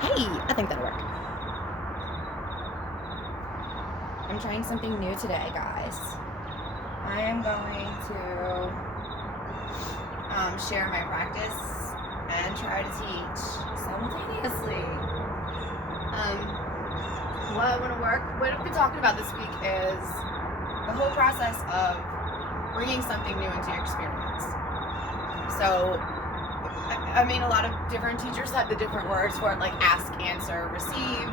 Hey, I think that'll work. I'm trying something new today, guys. I am going to share my practice and try to teach simultaneously. What I've been talking about this week is the whole process of bringing something new into your experience. So, I mean, a lot of different teachers have the different words for it, like ask, answer, receive.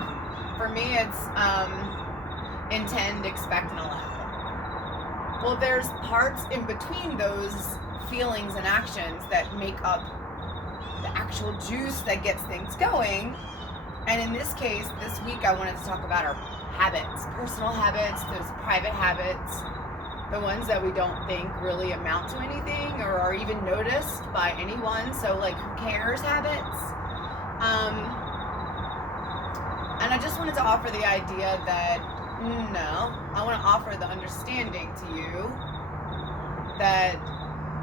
For me, it's intend, expect, and allow. Well, there's parts in between those feelings and actions that make up the actual juice that gets things going. And in this case, this week, I wanted to talk about our habits, personal habits, those private habits, the ones that we don't think really amount to anything or are even noticed by anyone. So, like, who cares habits? And I just wanted to offer the idea that no, I want to offer the understanding to you that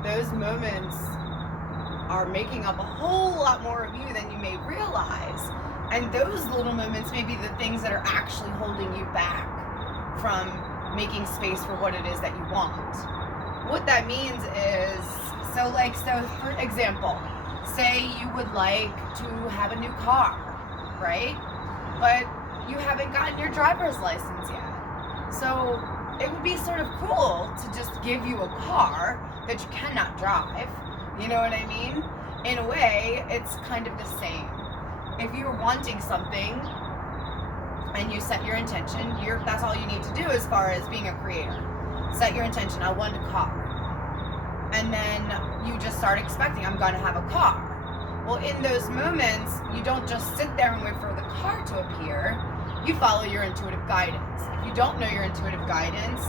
those moments are making up a whole lot more of you than you may realize. And those little moments may be the things that are actually holding you back from making space for what it is that you want. What that means is, so for example, say you would like to have a new car, right? But you haven't gotten your driver's license yet. So it would be sort of cool to just give you a car that you cannot drive. You know what I mean? In a way, it's kind of the same. If you're wanting something and you set your intention, that's all you need to do as far as being a creator. Set your intention, I want a car. And then you just start expecting, I'm going to have a car. Well, in those moments, you don't just sit there and wait for the car to appear. You follow your intuitive guidance. If you don't know your intuitive guidance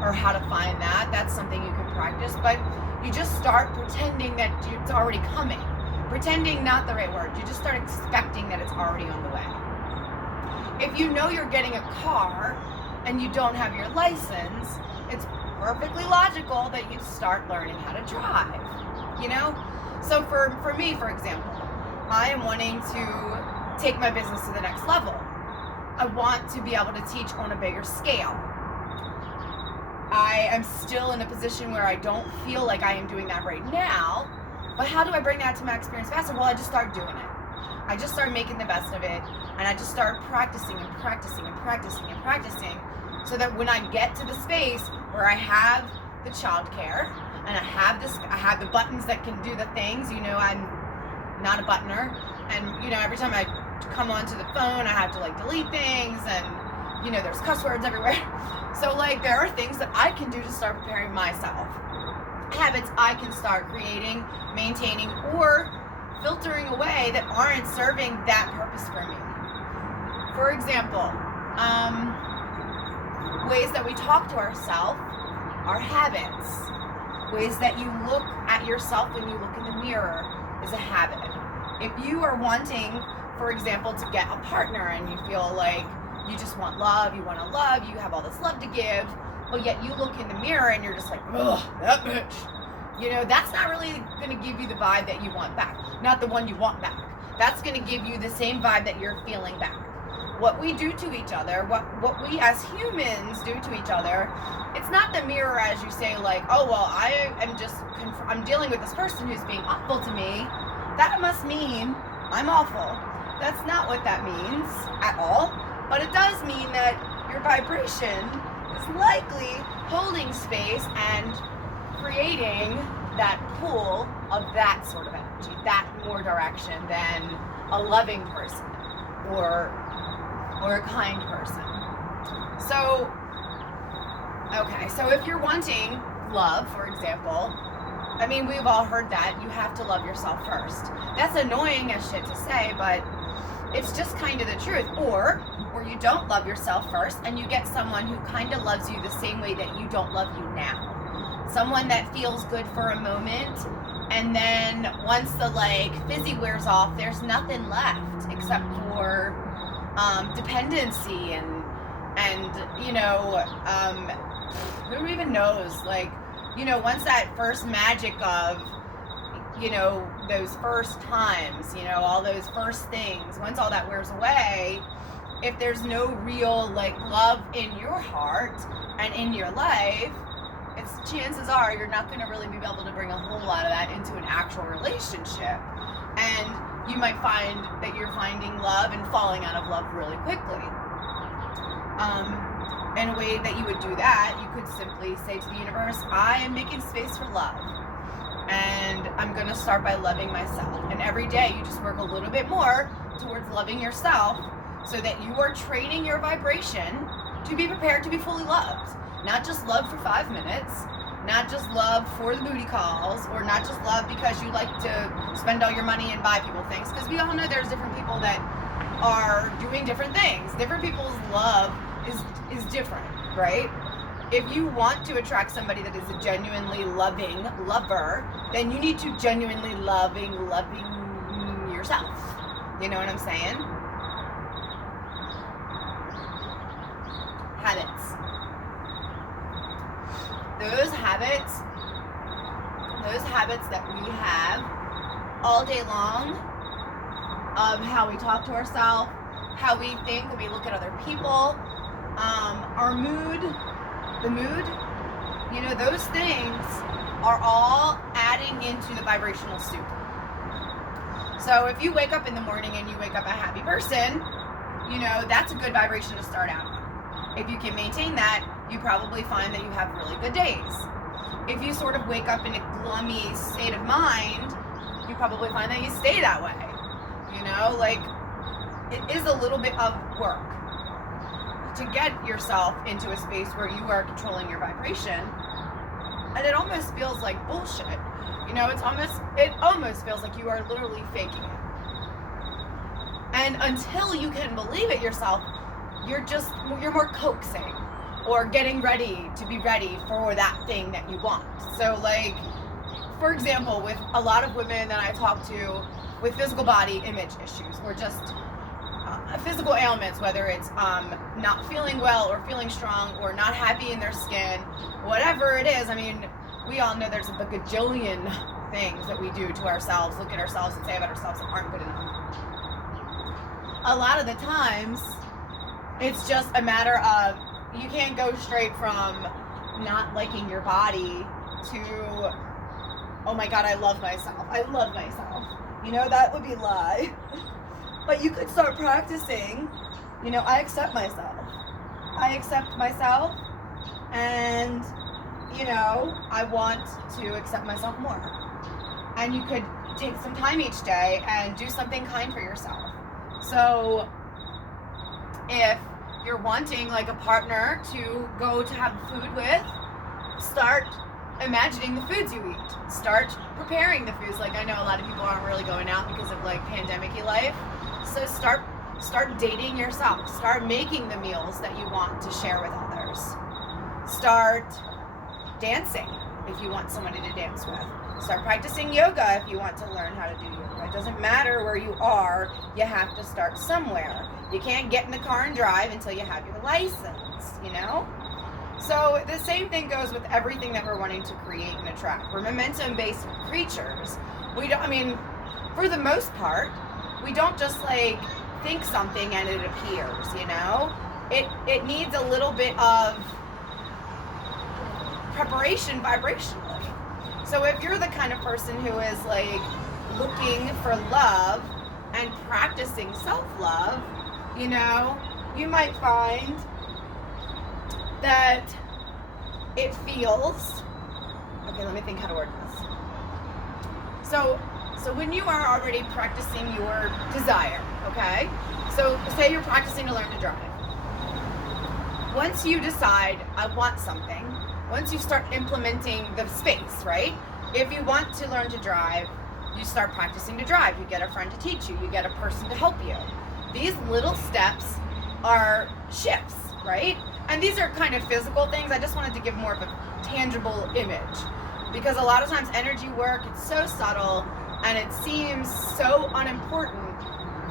or how to find that, that's something you can practice. But you just start pretending that it's already coming. Pretending, not the right word. You just start expecting that it's already on the way. If you know you're getting a car and you don't have your license, it's perfectly logical that you start learning how to drive, you know? So for me, for example, I am wanting to take my business to the next level. I want to be able to teach on a bigger scale. I am still in a position where I don't feel like I am doing that right now, but how do I bring that to my experience faster? Well, I just start doing it. I just start making the best of it, and I just start practicing and practicing and practicing and practicing, so that when I get to the space where I have the childcare and I have the buttons that can do the things. You know, I'm not a buttoner, and you know, every time I come onto the phone, I have to like delete things, and you know, there's cuss words everywhere. So like, there are things that I can do to start preparing myself. Habits I can start creating, maintaining, or filtering away that aren't serving that purpose for me. For example, ways that we talk to ourselves are habits. Ways that you look at yourself when you look in the mirror is a habit. If you are wanting, for example, to get a partner and you feel like you just want love, you have all this love to give, but yet you look in the mirror and you're just like, ugh, that bitch. You know, that's not really going to give you the vibe that you want back. Not the one you want back. That's going to give you the same vibe that you're feeling back. What we do to each other, what we as humans do to each other, it's not the mirror as you say like, oh, well, I'm dealing with this person who's being awful to me. That must mean I'm awful. That's not what that means at all. But it does mean that your vibration is likely holding space and creating that pool of that sort of energy, that more direction than a loving person or a kind person. So, okay, so if you're wanting love, for example, I mean, we've all heard that you have to love yourself first. That's annoying as shit to say, but it's just kind of the truth. Or you don't love yourself first and you get someone who kind of loves you the same way that you don't love you now. Someone that feels good for a moment, and then once the like fizzy wears off, there's nothing left except for dependency and you know, who even knows, like, you know, once that first magic of you know, those first times, you know, all those first things, once all that wears away, if there's no real like love in your heart and in your life, chances are you're not going to really be able to bring a whole lot of that into an actual relationship. And you might find that you're finding love and falling out of love really quickly. In a way that you would do that, you could simply say to the universe, I am making space for love. And I'm going to start by loving myself. And every day you just work a little bit more towards loving yourself so that you are training your vibration to be prepared to be fully loved. Not just love for 5 minutes, not just love for the booty calls, or not just love because you like to spend all your money and buy people things. Because we all know there's different people that are doing different things. Different people's love is different, right? If you want to attract somebody that is a genuinely loving lover, then you need to genuinely loving yourself. You know what I'm saying? Habits. Those habits that we have all day long of how we talk to ourselves, how we think when we look at other people, our mood, the mood, you know, those things are all adding into the vibrational soup. So if you wake up in the morning and you wake up a happy person, you know, that's a good vibration to start out on. If you can maintain that, you probably find that you have really good days. If you sort of wake up in a gloomy state of mind, you probably find that you stay that way. You know, like, it is a little bit of work to get yourself into a space where you are controlling your vibration. And it almost feels like bullshit. You know, it almost feels like you are literally faking it. And until you can believe it yourself, you're more coaxing or getting ready to be ready for that thing that you want. So like, for example, with a lot of women that I talk to with physical body image issues or just physical ailments, whether it's not feeling well or feeling strong or not happy in their skin, whatever it is. I mean, we all know there's a bajillion things that we do to ourselves, look at ourselves and say about ourselves that aren't good enough. A lot of the times, it's just a matter of you can't go straight from not liking your body to, oh my God, I love myself. I love myself. You know, that would be a lie. But you could start practicing, you know, I accept myself. I accept myself, and, you know, I want to accept myself more. And you could take some time each day and do something kind for yourself. So if you're wanting like a partner to go to have food with, start imagining the foods you eat. Start preparing the foods. Like, I know a lot of people aren't really going out because of like pandemic-y life. So start dating yourself. Start making the meals that you want to share with others. Start dancing if you want somebody to dance with. Start practicing yoga if you want to learn how to do yoga. It doesn't matter where you are, you have to start somewhere. You can't get in the car and drive until you have your license, you know? So the same thing goes with everything that we're wanting to create and attract. We're momentum-based creatures. For the most part, we don't just like think something and it appears, you know? It needs a little bit of preparation vibrationally. So if you're the kind of person who is like looking for love and practicing self-love, you know, you might find that it feels, okay, let me think how to word this. So when you are already practicing your desire, okay? So say you're practicing to learn to drive. Once you decide, I want something, once you start implementing the space, right? If you want to learn to drive, you start practicing to drive. You get a friend to teach you. You get a person to help you. These little steps are shifts, right? And these are kind of physical things. I just wanted to give more of a tangible image. Because a lot of times energy work, it's so subtle and it seems so unimportant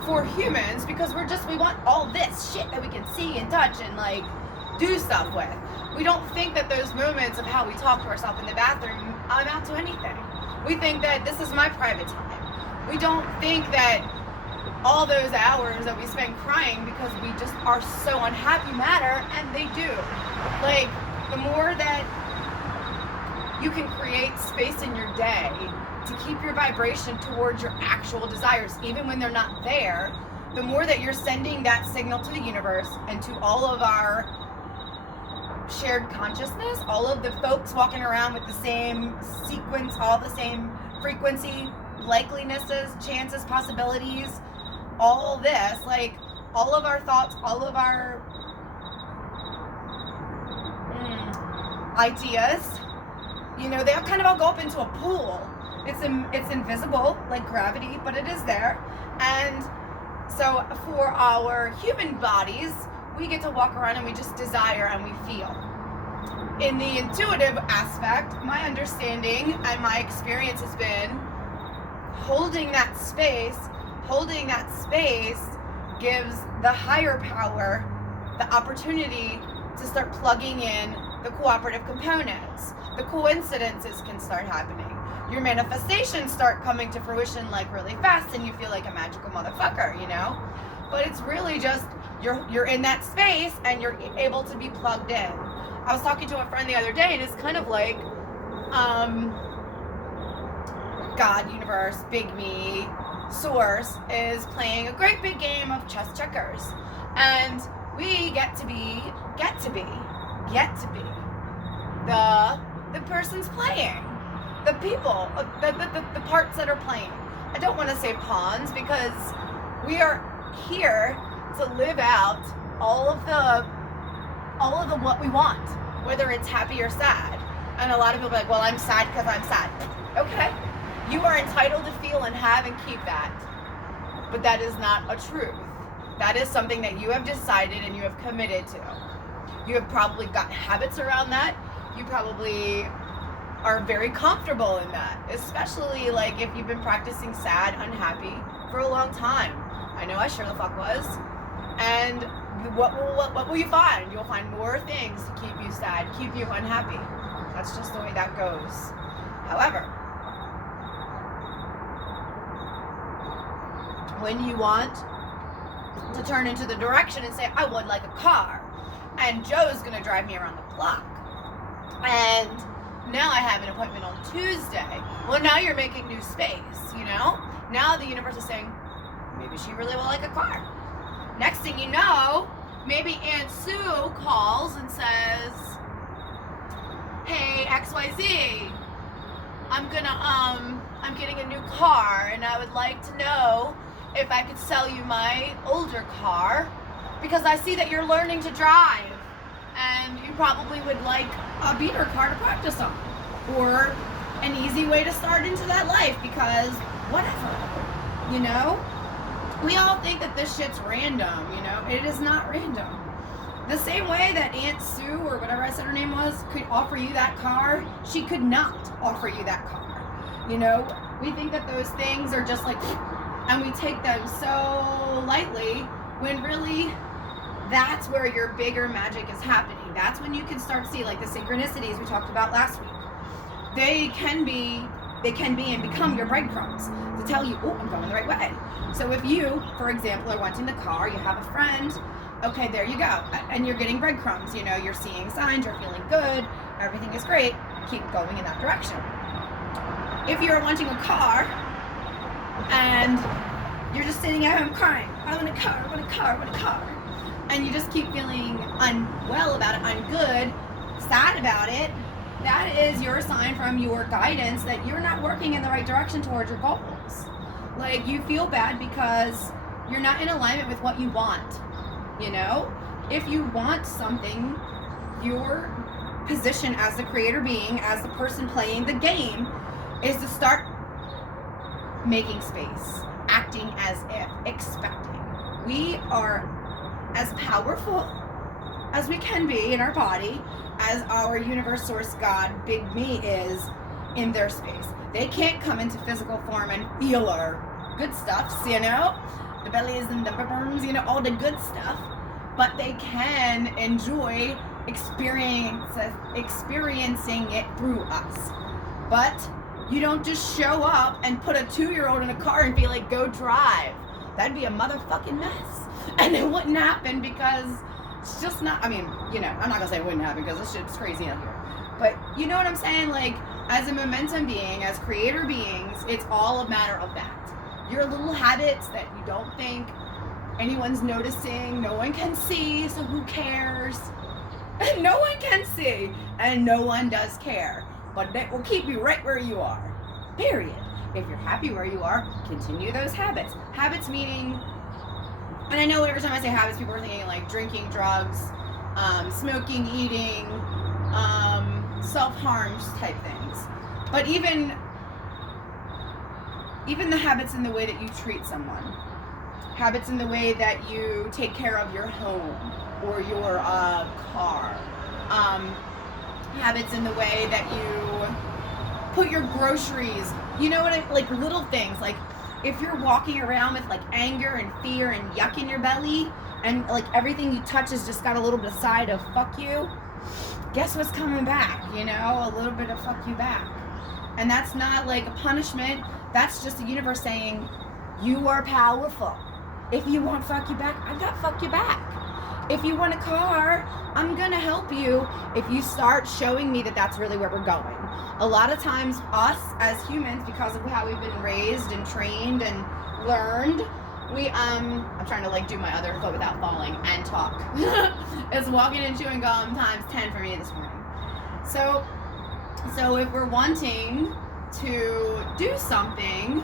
for humans because we want all this shit that we can see and touch and like do stuff with. We don't think that those moments of how we talk to ourselves in the bathroom amount to anything. We think that this is my private time. We don't think that all those hours that we spend crying because we just are so unhappy matter, and they do. Like, the more that you can create space in your day to keep your vibration towards your actual desires, even when they're not there, the more that you're sending that signal to the universe and to all of our shared consciousness, all of the folks walking around with the same sequence, all the same frequency, likelinesses, chances, possibilities, all this, like, all of our thoughts, all of our ideas, you know, they kind of all go up into a pool. It's invisible, like gravity, but it is there. And so for our human bodies, we get to walk around and we just desire and we feel. In the intuitive aspect, my understanding and my experience has been holding that space gives the higher power the opportunity to start plugging in the cooperative components. The coincidences can start happening. Your manifestations start coming to fruition like really fast, and you feel like a magical motherfucker, you know? But it's really just you're in that space and you're able to be plugged in. I was talking to a friend the other day, and it's kind of like God, universe, big me, source is playing a great big game of chess checkers, and we get to be the person's playing, the people, the parts that are playing. I don't want to say pawns, because we are here to live out all of the what we want, whether it's happy or sad. And a lot of people are like, well, I'm sad because I'm sad. Okay, you are entitled to feel and have and keep that, but that is not a truth. That is something that you have decided and you have committed to. You have probably got habits around that. You probably are very comfortable in that, especially like if you've been practicing sad, unhappy for a long time. I know I sure the fuck was. And what will you find? You'll find more things to keep you sad, keep you unhappy. That's just the way that goes. However, when you want to turn into the direction and say, I would like a car, and Joe's gonna drive me around the block, and now I have an appointment on Tuesday. Well, now you're making new space, you know? Now the universe is saying, maybe she really will like a car. Next thing you know, maybe Aunt Sue calls and says, hey, XYZ, I'm getting a new car, and I would like to know if I could sell you my older car, because I see that you're learning to drive, and you probably would like a beater car to practice on, or an easy way to start into that life, because whatever, you know? We all think that this shit's random, you know? It is not random. The same way that Aunt Sue, or whatever I said her name was, could offer you that car, she could not offer you that car. You know, we think that those things are just like, and we take them so lightly, when really that's where your bigger magic is happening. That's when you can start to see, like, the synchronicities we talked about last week. They can be and become your breadcrumbs to tell you, oh, I'm going the right way. So if you, for example, are wanting the car, you have a friend, okay, there you go. And you're getting breadcrumbs, you know, you're seeing signs, you're feeling good, everything is great, keep going in that direction. If you're wanting a car, and you're just sitting at home crying, I want a car, I want a car, I want a car, and you just keep feeling unwell about it, ungood, sad about it, that is your sign from your guidance that you're not working in the right direction towards your goals. Like, you feel bad because you're not in alignment with what you want, you know? If you want something, your position as the creator being, as the person playing the game, is to start making space, acting as if, expecting. We are as powerful as we can be in our body, as our universe, source, God, big me is in their space. They can't come into physical form and feel our good stuffs, you know, the bellies and the burns, you know, all the good stuff, but they can enjoy experiencing it through us. But You don't just show up and put a 2-year-old in a car and be like, go drive. That'd be a motherfucking mess. And it wouldn't happen because it's just not, I mean, you know, I'm not gonna say it wouldn't happen because this shit's crazy out here. But you know what I'm saying? Like, as a momentum being, as creator beings, it's all a matter of that. Your little habits that you don't think anyone's noticing, no one can see, so who cares? No one can see, and no one does care. But that will keep you right where you are. Period. If you're happy where you are, continue those habits. Habits meaning, and I know every time I say habits, people are thinking like drinking, drugs, smoking, eating, self-harm type things. But even the habits in the way that you treat someone, habits in the way that you take care of your home or your car, habits in the way that you put your groceries, you know what I, like little things, like if you're walking around with like anger and fear and yuck in your belly and like everything you touch has just got a little bit of side of fuck you, guess what's coming back, you know, a little bit of fuck you back. And that's not like a punishment, that's just the universe saying you are powerful. If you want fuck you back, I got fuck you back. If you want a car, I'm gonna help you if you start showing me that that's really where we're going. A lot of times us as humans, because of how we've been raised and trained and learned, we I'm trying to like do my other foot without falling and talk. It's walking and chewing gum times 10 for me this morning. So if we're wanting to do something,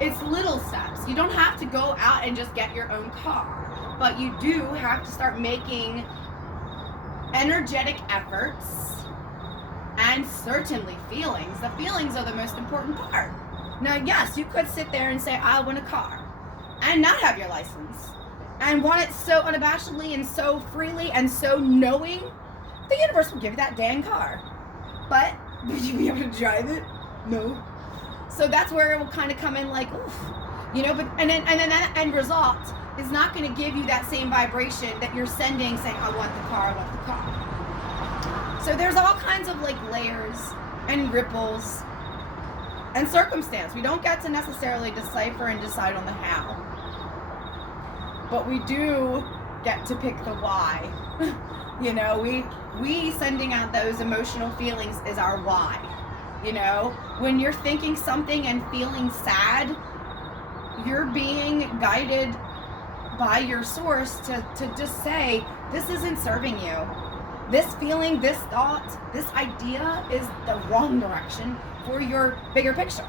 it's little steps. You don't have to go out and just get your own car, but you do have to start making energetic efforts and certainly feelings. The feelings are the most important part. Now, yes, you could sit there and say, I want a car, and not have your license, and want it so unabashedly and so freely and so knowing. The universe will give you that dang car. But would you be able to drive it? No. So that's where it will kind of come in like, oof, you know, but and then that end result is not going to give you that same vibration that you're sending saying, I want the car, I want the car. So there's all kinds of like layers and ripples and circumstance. We don't get to necessarily decipher and decide on the how, but we do get to pick the why. You know, we sending out those emotional feelings is our why. You know, when you're thinking something and feeling sad, you're being guided by your source to just say, this isn't serving you. This feeling, this thought, this idea is the wrong direction for your bigger picture.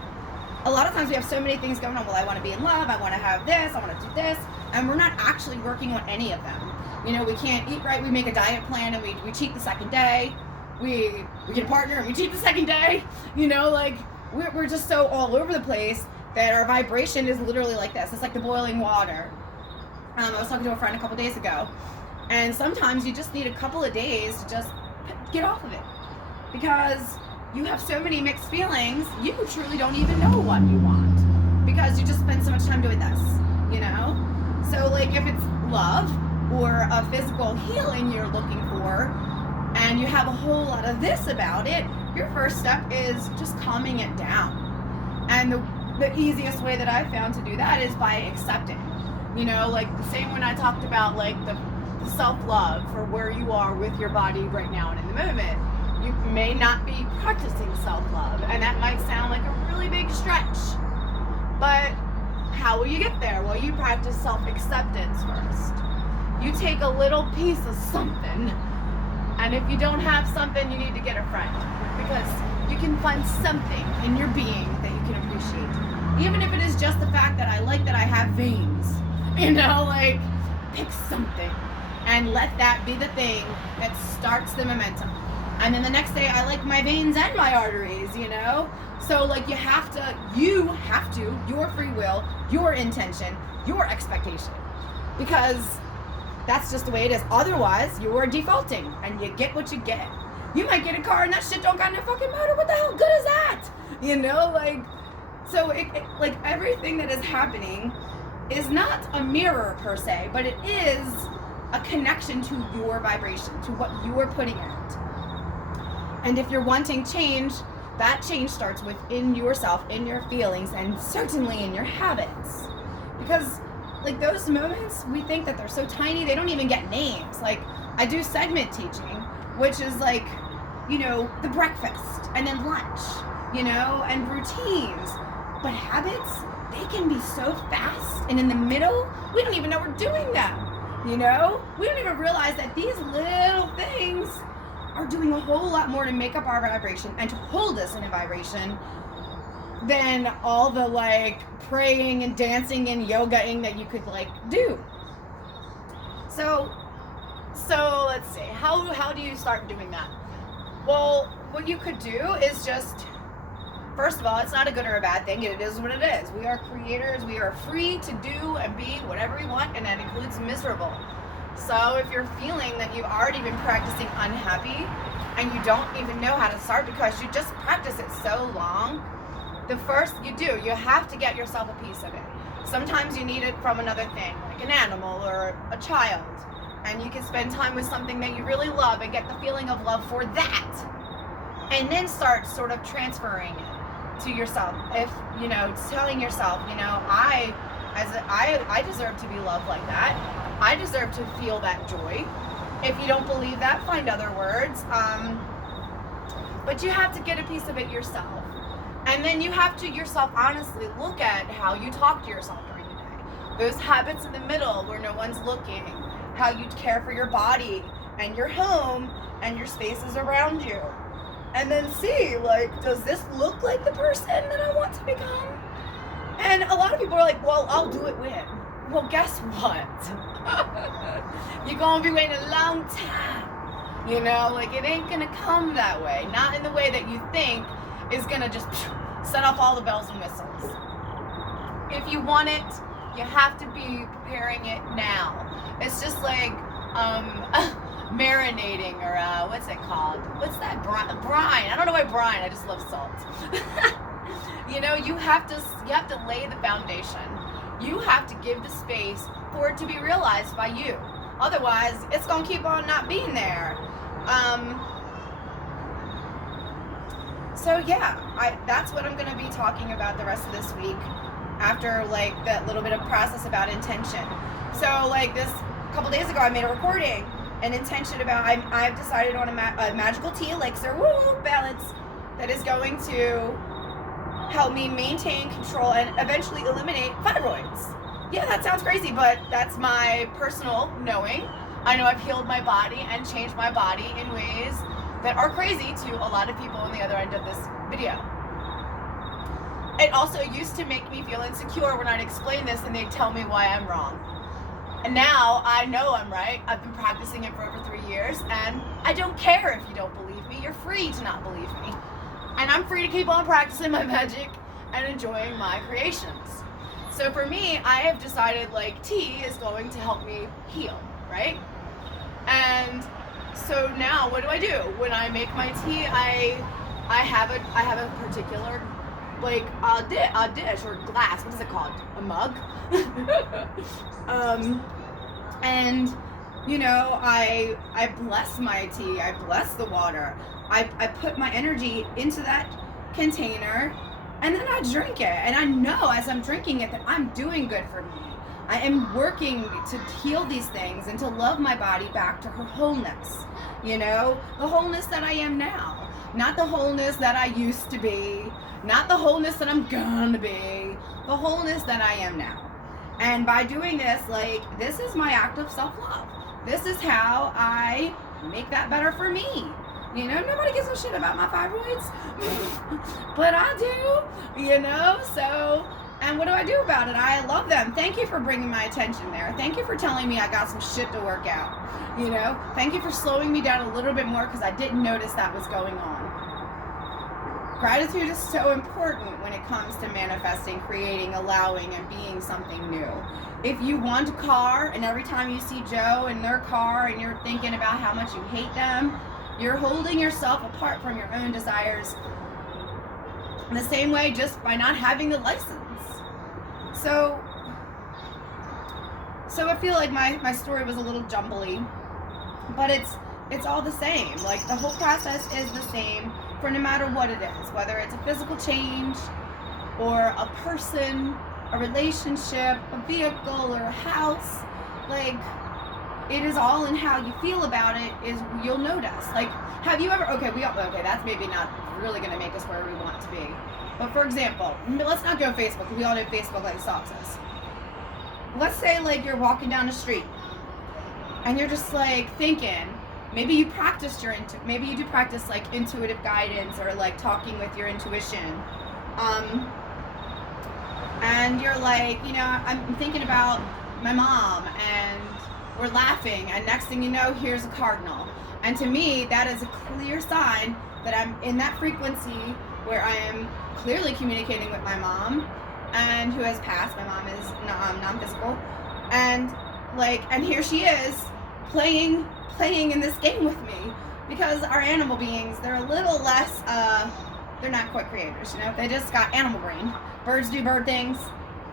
A lot of times we have so many things going on. Well, I want to be in love, I want to have this, I want to do this, and we're not actually working on any of them. You know, we can't eat right, we make a diet plan and we cheat the second day. We get a partner and we cheat the second day. You know, like we're just so all over the place that our vibration is literally like this. It's like the boiling water. I was talking to a friend a couple days ago, and sometimes you just need a couple of days to just get off of it, because you have so many mixed feelings, you truly don't even know what you want because you just spend so much time doing this, you know? So like if it's love or a physical healing you're looking for, and you have a whole lot of this about it, your first step is just calming it down. And the easiest way that I found to do that is by accepting. You know, like the same when I talked about like the self-love for where you are with your body right now and in the moment. You may not be practicing self-love, and that might sound like a really big stretch. But how will you get there? Well, you practice self-acceptance first. You take a little piece of something, and if you don't have something, you need to get a friend, because you can find something in your being that you can appreciate. Even if it is just the fact that I like that I have veins, you know, like pick something and let that be the thing that starts the momentum. And then the next day I like my veins and my arteries, you know? So like you have to, your free will, your intention, your expectation, because that's just the way it is. Otherwise, you are defaulting, and you get what you get. You might get a car and that shit don't got no fucking motor. What the hell good is that? You know, like, so it like everything that is happening is not a mirror per se, but it is a connection to your vibration, to what you are putting out. And if you're wanting change, that change starts within yourself, in your feelings, and certainly in your habits. Because like those moments, we think that they're so tiny, they don't even get names. Like I do segment teaching, which is like, you know, the breakfast and then lunch, you know, and routines. But habits, they can be so fast, and in the middle, we don't even know we're doing them. You know, we don't even realize that these little things are doing a whole lot more to make up our vibration and to hold us in a vibration than all the like praying and dancing and yogaing that you could like do. So let's see, how do you start doing that? Well, what you could do is just, first of all, it's not a good or a bad thing. It is what it is. We are creators. We are free to do and be whatever we want, and that includes miserable. So if you're feeling that you've already been practicing unhappy and you don't even know how to start because you just practice it so long, the first you have to get yourself a piece of it. Sometimes you need it from another thing, like an animal or a child. And you can spend time with something that you really love and get the feeling of love for that. And then start sort of transferring it to yourself. If, you know, telling yourself, you know, I deserve to be loved like that. I deserve to feel that joy. If you don't believe that, find other words. But you have to get a piece of it yourself. And then you have to yourself honestly look at how you talk to yourself during the day. Those habits in the middle where no one's looking. How you care for your body and your home and your spaces around you. And then see, like, does this look like the person that I want to become? And a lot of people are like, well, I'll do it when. Well, guess what? You're gonna be waiting a long time. You know, like it ain't gonna come that way. Not in the way that you think is gonna just set off all the bells and whistles. If you want it, you have to be preparing it now. It's just like marinating or what's it called? What's that? Brine. I don't know why brine. I just love salt. You know, you have to lay the foundation. You have to give the space for it to be realized by you. Otherwise, it's gonna keep on not being there. So yeah, that's what I'm gonna be talking about the rest of this week. After like that little bit of process about intention. So like this couple days ago I made a recording, an intention about I've decided on a magical tea elixir, balance, that is going to help me maintain control and eventually eliminate fibroids. Yeah, that sounds crazy, but that's my personal knowing. I know I've healed my body and changed my body in ways that are crazy to a lot of people on the other end of this video. It also used to make me feel insecure when I'd explain this and they'd tell me why I'm wrong. And now I know I'm right. I've been practicing it for over 3 years, and I don't care if you don't believe me. You're free to not believe me. And I'm free to keep on practicing my magic and enjoying my creations. So for me, I have decided like tea is going to help me heal, right? And so now what do? When I make my tea, I have a particular like a dish or glass. What is it called? A mug? And you know, I bless my tea. I bless the water. I put my energy into that container, and then I drink it. And I know as I'm drinking it that I'm doing good for me. I am working to heal these things and to love my body back to her wholeness. You know, the wholeness that I am now. Not the wholeness that I used to be. Not the wholeness that I'm gonna be. The wholeness that I am now. And by doing this, like, this is my act of self-love. This is how I make that better for me. You know, nobody gives a shit about my fibroids. But I do, you know, so... And what do I do about it? I love them. Thank you for bringing my attention there. Thank you for telling me I got some shit to work out. You know, thank you for slowing me down a little bit more because I didn't notice that was going on. Gratitude is so important when it comes to manifesting, creating, allowing, and being something new. If you want a car and every time you see Joe in their car and you're thinking about how much you hate them, you're holding yourself apart from your own desires in the same way just by not having the license. So I feel like my story was a little jumbly, but it's all the same. Like the whole process is the same for no matter what it is, whether it's a physical change or a person, a relationship, a vehicle, or a house. Like, it is all in how you feel about it. Is you'll notice. Like, have you ever? Okay, that's maybe not really going to make us where we want to be. But for example, let's not go Facebook, because we all know Facebook like stalks us. Let's say like you're walking down the street and you're just like thinking, maybe you do practice like intuitive guidance or like talking with your intuition. And you're like, I'm thinking about my mom, and we're laughing, and next thing you know, here's a cardinal. And to me, that is a clear sign that I'm in that frequency where I am clearly communicating with my mom, and who has passed. My mom is non-physical, and here she is playing in this game with me, because our animal beings, they're a little less, they're not quite creators, they just got animal brain. Birds do bird things,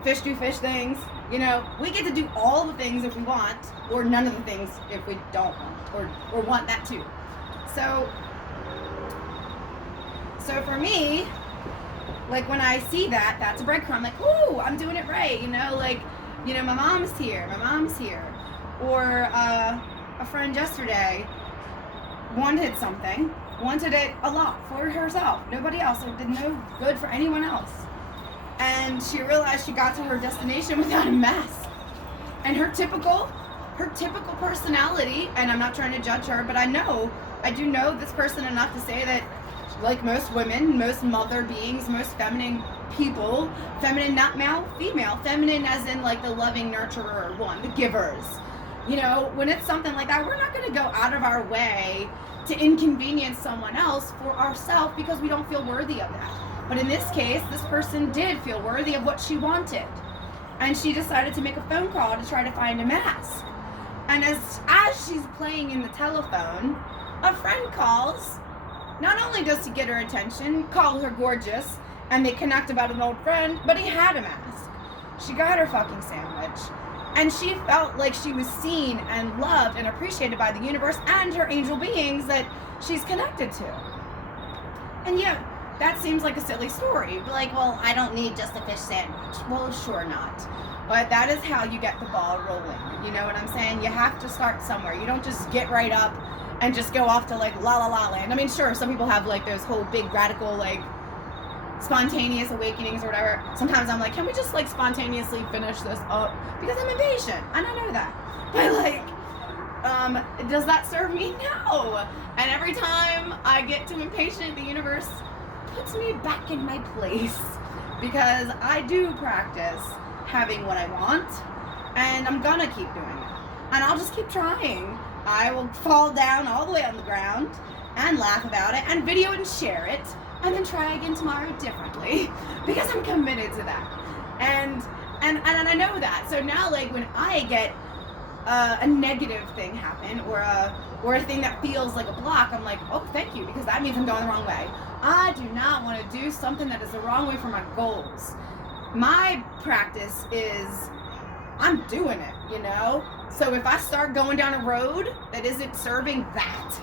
fish do fish things, we get to do all the things if we want, or none of the things if we don't want, or want that too. So for me, like when I see that, that's a breadcrumb, like, ooh, I'm doing it right, my mom's here. Or a friend yesterday wanted it a lot for herself, nobody else, it did no good for anyone else. And she realized she got to her destination without a mask. And her typical personality, and I'm not trying to judge her, but I do know this person enough to say that, like most women, most mother beings, most feminine people, feminine not male, female, feminine as in like the loving nurturer one, the givers. When it's something like that, we're not going to go out of our way to inconvenience someone else for ourselves because we don't feel worthy of that. But in this case, this person did feel worthy of what she wanted. And she decided to make a phone call to try to find a mask. And as she's playing in the telephone, a friend calls. Not only does he get her attention, call her gorgeous, and they connect about an old friend, but he had a mask. She got her fucking sandwich. And she felt like she was seen and loved and appreciated by the universe and her angel beings that she's connected to. And yeah, that seems like a silly story. Like, well, I don't need just a fish sandwich. Well, sure not. But that is how you get the ball rolling. You know what I'm saying? You have to start somewhere. You don't just get right up and just go off to like la la la land. I mean, sure, some people have like those whole big radical like spontaneous awakenings or whatever. Sometimes I'm like, can we just like spontaneously finish this up? Because I'm impatient, and I know that. But like, does that serve me? No. And every time I get too impatient, the universe puts me back in my place, because I do practice having what I want, and I'm gonna keep doing it, and I'll just keep trying. I will fall down all the way on the ground and laugh about it and video and share it, and then try again tomorrow differently, because I'm committed to that. And I know that. So now, like, when I get a negative thing happen, or a thing that feels like a block, I'm like, oh, thank you, because that means I'm going the wrong way. I do not want to do something that is the wrong way for my goals. My practice is I'm doing it, So if I start going down a road that isn't serving that,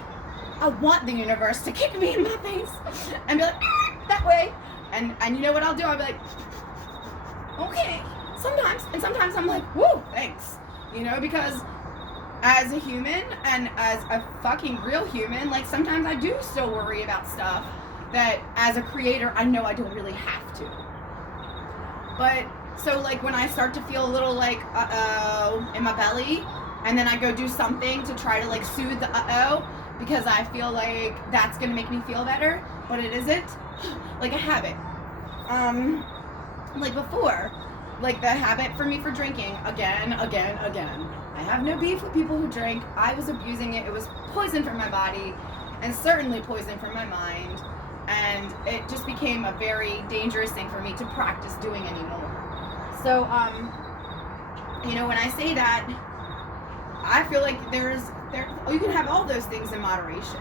I want the universe to kick me in my face and be like, that way. And you know what I'll do? I'll be like, okay. Sometimes I'm like, whoa, thanks. Because as a human, and as a fucking real human, like, sometimes I do still worry about stuff that as a creator, I know I don't really have to. But, so like when I start to feel a little like, uh-oh, in my belly, and then I go do something to try to like soothe the uh-oh, because I feel like that's gonna make me feel better, but it isn't, like a habit. Like before, like the habit for me for drinking, again. I have no beef with people who drink. I was abusing it. It was poison for my body, and certainly poison for my mind. And it just became a very dangerous thing for me to practice doing anymore. So, when I say that, I feel like you can have all those things in moderation.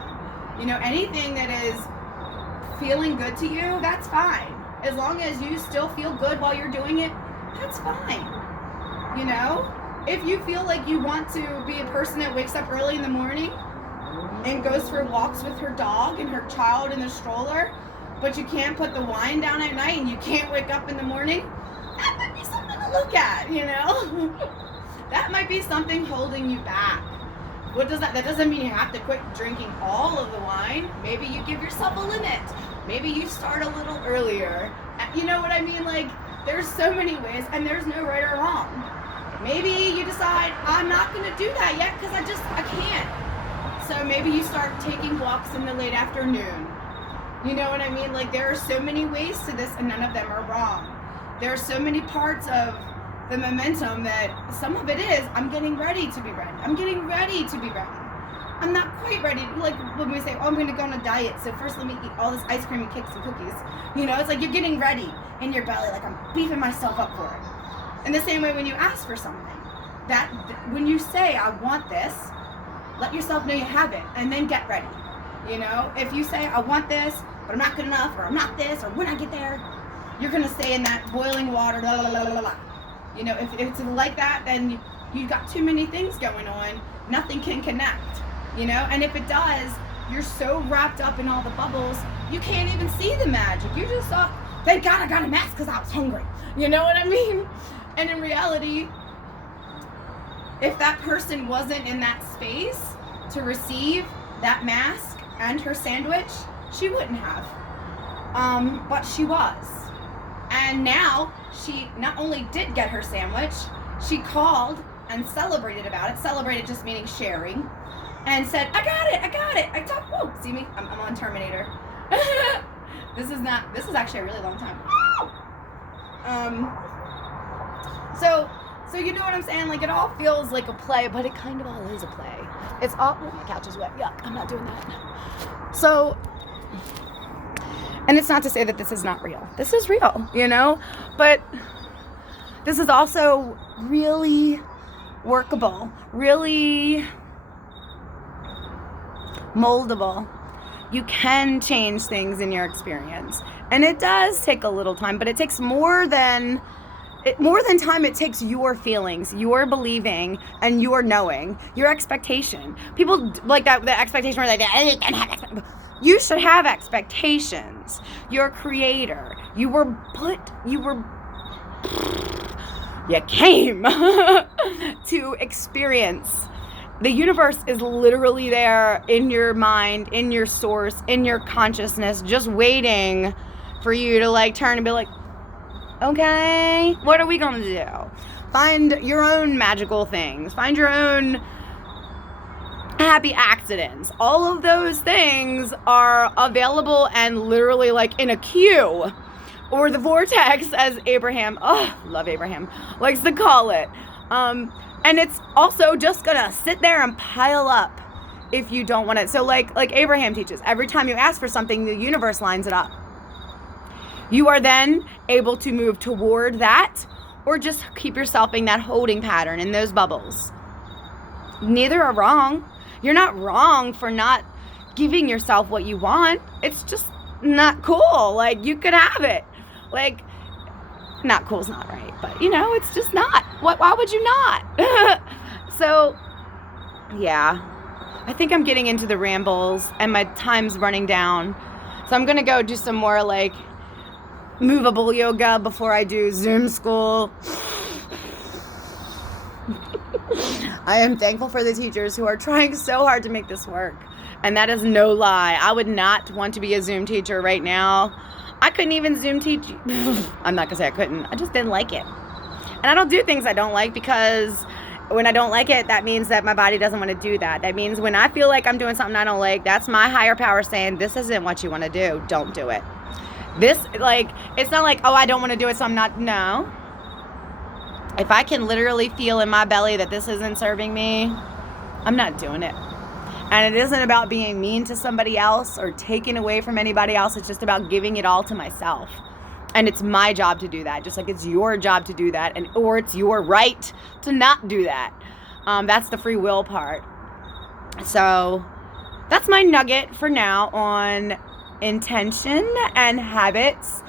Anything that is feeling good to you, that's fine. As long as you still feel good while you're doing it, that's fine. If you feel like you want to be a person that wakes up early in the morning, and goes for walks with her dog and her child in the stroller, but you can't put the wine down at night and you can't wake up in the morning, that might be something to look at, you know? That might be something holding you back. What does that doesn't mean you have to quit drinking all of the wine. Maybe you give yourself a limit. Maybe you start a little earlier. You know what I mean? Like, there's so many ways, and there's no right or wrong. Maybe you decide, I'm not going to do that yet because I can't. So maybe you start taking walks in the late afternoon. You know what I mean? Like, there are so many ways to this, and none of them are wrong. There are so many parts of the momentum that some of it is, I'm getting ready to be ready. I'm getting ready to be ready. I'm not quite ready. Like when we say, oh, I'm going to go on a diet, so first let me eat all this ice cream and cakes and cookies. You know, it's like you're getting ready in your belly, like I'm beefing myself up for it. In the same way when you ask for something, that when you say, I want this, let yourself know you have it, and then get ready. You know, if you say, I want this, but I'm not good enough, or I'm not this, or when I get there, you're going to stay in that boiling water, blah, blah, blah, blah, blah. You know, if it's like that, then you've got too many things going on. Nothing can connect, you know? And if it does, you're so wrapped up in all the bubbles, you can't even see the magic. You just thought, thank God I got a mask because I was hungry. You know what I mean? And in reality, if that person wasn't in that space to receive that mask and her sandwich, she wouldn't have. But she was. And now she not only did get her sandwich, she called and celebrated about it. Celebrated just meaning sharing. And said, I got it. I talked, whoa, see me? I'm on Terminator. This is actually a really long time. So you know what I'm saying? Like, it all feels like a play, but it kind of all is a play. It's all, oh, my couch is wet. Yuck, I'm not doing that. So, and it's not to say that this is not real. This is real, you know? But this is also really workable, really moldable. You can change things in your experience. And it does take a little time, but it takes more than time. It takes your feelings, your believing, and your knowing, your expectation. People like that, the expectation where they can have expectations. You should have expectations. You're a creator. You came to experience. The universe is literally there in your mind, in your source, in your consciousness, just waiting for you to like turn and be like, okay, what are we going to do? Find your own magical things. Find your own happy accidents. All of those things are available and literally like in a queue, or the vortex, as Abraham, love Abraham, likes to call it. And it's also just gonna sit there and pile up if you don't want it. So like Abraham teaches, every time you ask for something, the universe lines it up. You are then able to move toward that, or just keep yourself in that holding pattern in those bubbles. Neither are wrong. You're not wrong for not giving yourself what you want. It's just not cool. Like, you could have it. Like, not cool's not right, but you know, it's just not. Why would you not? So, yeah. I think I'm getting into the rambles and my time's running down. So I'm gonna go do some more like movable yoga before I do Zoom school. I am thankful for the teachers who are trying so hard to make this work. And that is no lie. I would not want to be a Zoom teacher right now. I couldn't even Zoom teach. I'm not going to say I couldn't. I just didn't like it. And I don't do things I don't like, because when I don't like it, that means that my body doesn't want to do that. That means when I feel like I'm doing something I don't like, that's my higher power saying, this isn't what you want to do. Don't do it. This, like, it's not like, oh, I don't want to do it, so I'm not. No. If I can literally feel in my belly that this isn't serving me, I'm not doing it. And it isn't about being mean to somebody else or taking away from anybody else. It's just about giving it all to myself. And it's my job to do that, just like it's your job to do that, or it's your right to not do that. That's the free will part. So that's my nugget for now on intention and habits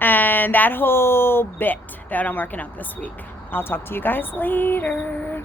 and that whole bit that I'm working up this week. I'll talk to you guys later.